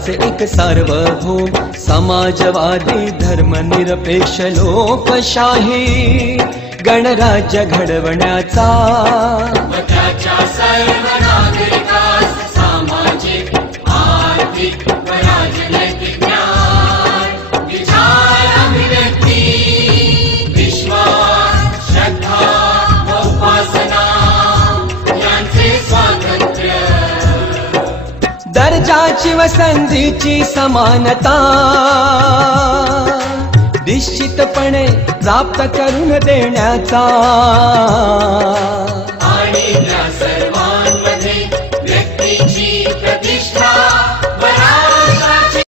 भारताचे एक सार्वभौम समाजवादी धर्मनिरपेक्ष लोकशाही गणराज्य घडवण्याचा व त्याच्या सर्व नागरिकास सामाजिक आर्थिक व राजनैतिक न्याय विचार अभिव्यक्ती विश्वास श्रद्धा व उपासना यांचे स्वातंत्र्य दर्जाची व संधीची समानता निश्चितपणे प्राप्त करून देण्याचा आणि त्या